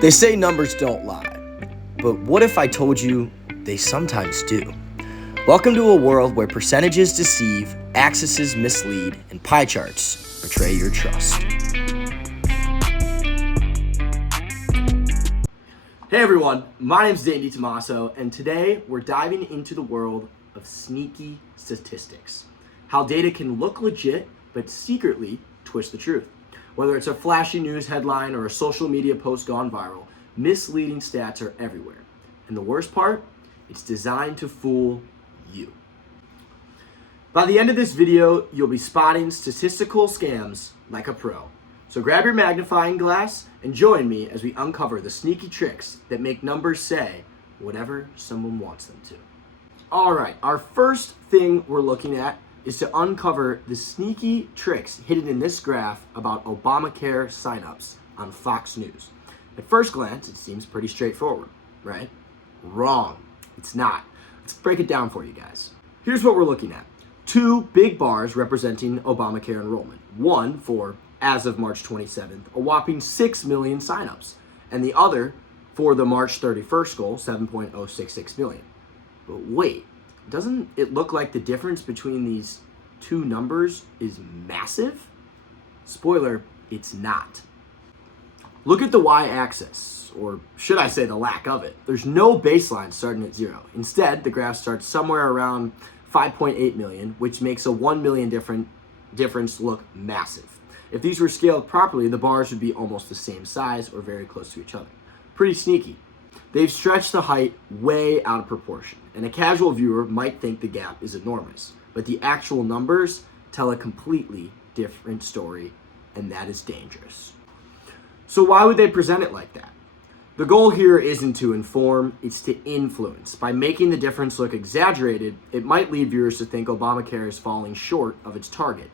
They say numbers don't lie, but what if I told you they sometimes do? Welcome to a world where percentages deceive, axes mislead, and pie charts betray your trust. Hey everyone, my name's Danny Tomaso, and today we're diving into the world of sneaky statistics. How data can look legit, but secretly twist the truth. Whether it's a flashy news headline or a social media post gone viral, misleading stats are everywhere. And the worst part, it's designed to fool you. By the end of this video, you'll be spotting statistical scams like a pro. So grab your magnifying glass and join me as we uncover the sneaky tricks that make numbers say whatever someone wants them to. All right, our first thing we're looking at is to uncover the sneaky tricks hidden in this graph about Obamacare signups on Fox News. At first glance, it seems pretty straightforward, right? Wrong. It's not. Let's break it down for you guys. Here's what we're looking at. Two big bars representing Obamacare enrollment. One for, as of March 27th, a whopping 6 million signups, and the other for the March 31st goal, 7.066 million. But wait, doesn't it look like the difference between these two numbers is massive? Spoiler, it's not. Look at the y-axis, or should I say the lack of it. There's no baseline starting at 0. Instead, the graph starts somewhere around 5.8 million, which makes a 1 million difference look massive. If these were scaled properly, the bars would be almost the same size or very close to each other. Pretty sneaky. They've stretched the height way out of proportion, and a casual viewer might think the gap is enormous, but the actual numbers tell a completely different story, and that is dangerous. So why would they present it like that? The goal here isn't to inform, it's to influence. By making the difference look exaggerated, it might lead viewers to think Obamacare is falling short of its target,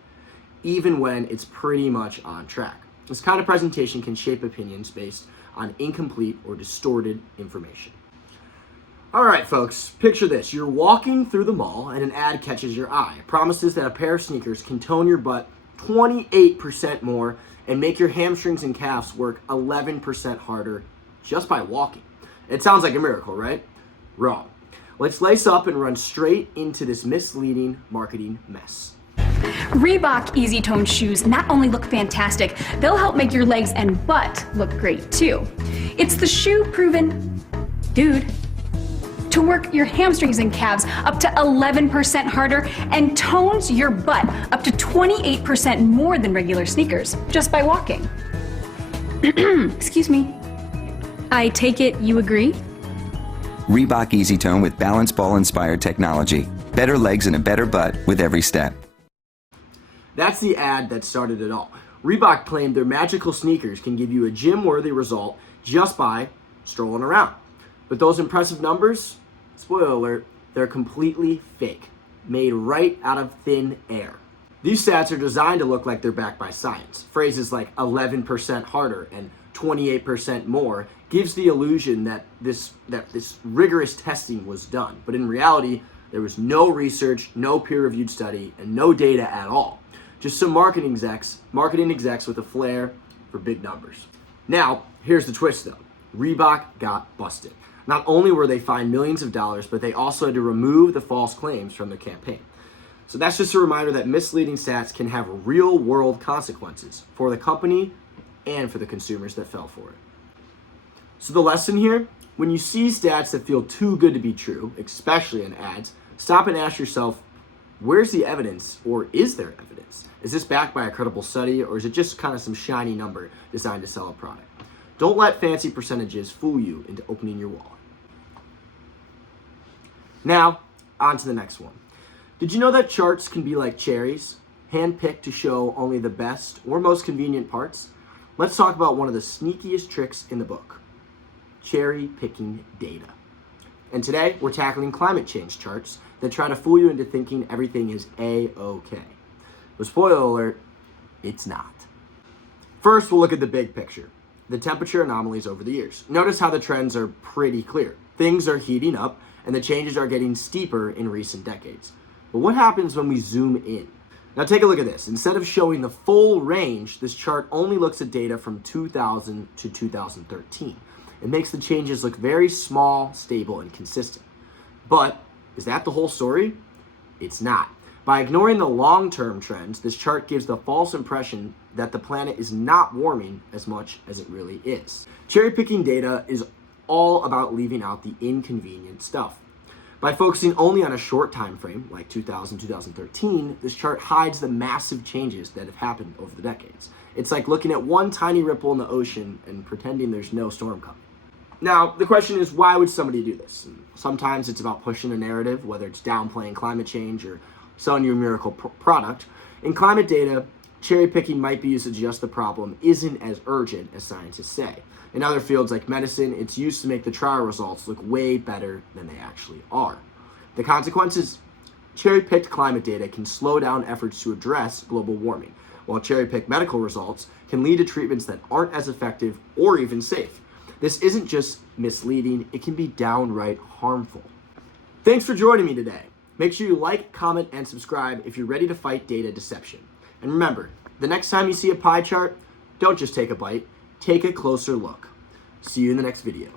even when it's pretty much on track. This kind of presentation can shape opinions based on incomplete or distorted information. All right, folks, picture this. You're walking through the mall and an ad catches your eye. It promises that a pair of sneakers can tone your butt 28% more and make your hamstrings and calves work 11% harder just by walking. It sounds like a miracle, right? Wrong. Let's lace up and run straight into this misleading marketing mess. Reebok Easy Tone shoes not only look fantastic, they'll help make your legs and butt look great too. It's the shoe proven, dude, to work your hamstrings and calves up to 11% harder and tones your butt up to 28% more than regular sneakers just by walking. Excuse me. I take it you agree? Reebok Easy Tone with balance ball inspired technology. Better legs and a better butt with every step. That's the ad that started it all. Reebok claimed their magical sneakers can give you a gym-worthy result just by strolling around. But those impressive numbers, spoiler alert, they're completely fake, made right out of thin air. These stats are designed to look like they're backed by science. Phrases like 11% harder and 28% more gives the illusion that this rigorous testing was done. But in reality, there was no research, no peer-reviewed study, and no data at all. Just some marketing execs with a flair for big numbers. Now, here's the twist though. Reebok got busted. Not only were they fined millions of dollars, but they also had to remove the false claims from their campaign. So that's just a reminder that misleading stats can have real world consequences for the company and for the consumers that fell for it. So the lesson here, when you see stats that feel too good to be true, especially in ads, stop and ask yourself, where's the evidence, or is there evidence? Is this backed by a credible study, or is it just kind of some shiny number designed to sell a product? Don't let fancy percentages fool you into opening your wallet. Now, on to the next one. Did you know that charts can be like cherries, handpicked to show only the best or most convenient parts? Let's talk about one of the sneakiest tricks in the book, cherry picking data. And today, we're tackling climate change charts that try to fool you into thinking everything is A-okay. But spoiler alert, it's not. First, we'll look at the big picture, the temperature anomalies over the years. Notice how the trends are pretty clear. Things are heating up, and the changes are getting steeper in recent decades. But what happens when we zoom in? Now take a look at this. Instead of showing the full range, this chart only looks at data from 2000 to 2013. It makes the changes look very small, stable, and consistent. But is that the whole story? It's not. By ignoring the long-term trends, this chart gives the false impression that the planet is not warming as much as it really is. Cherry-picking data is all about leaving out the inconvenient stuff. By focusing only on a short time frame, like 2000, 2013, this chart hides the massive changes that have happened over the decades. It's like looking at one tiny ripple in the ocean and pretending there's no storm coming. Now, the question is, why would somebody do this? And sometimes it's about pushing a narrative, whether it's downplaying climate change or selling you a miracle product. In climate data, cherry picking might be used to suggest the problem isn't as urgent as scientists say. In other fields like medicine, it's used to make the trial results look way better than they actually are. The consequences? Cherry-picked climate data can slow down efforts to address global warming, while cherry-picked medical results can lead to treatments that aren't as effective or even safe. This isn't just misleading, it can be downright harmful. Thanks for joining me today. Make sure you like, comment, and subscribe if you're ready to fight data deception. And remember, the next time you see a pie chart, don't just take a bite, take a closer look. See you in the next video.